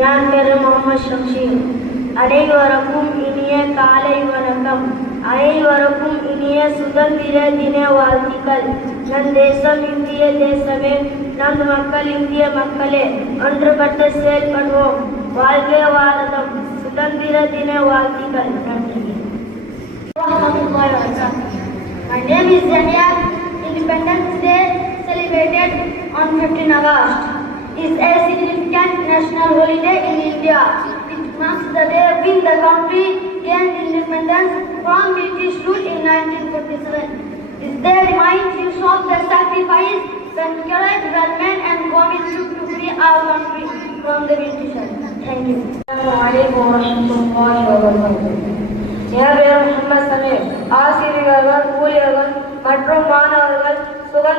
ഞാൻ പേര് മുഹമ്മദ് ഷംഷീർ. அனைவருக்கும் இனிய காலை வணக்கம். அனைவருக்கும் இனிய சுதந்திர தின வாழ்த்துக்கள். நம் தேசம் இந்திய தேசமே, நம் மக்கள் இந்திய மக்களே, ஒன்றுபட்டு செயல்படுவோம். வாழ்க பாரதம். சுதந்திர தின வாழ்த்துக்கள். நன்றி. My name is Zania. Independence Day celebrated on 15 August is a significant national holiday in India. It marks the day when the country gained independence from British rule in 1947. This day reminds us of the sacrifice that courage, development and commitment to free our country from the Britishers. Thank you. Assalamualaikum warahmatullahi wabarakatuh. என் பேர் முகமது சமீர். ஆசிரியர்கள், ஊழியர்கள் மற்றும் மாணவர்கள் சுதந்திர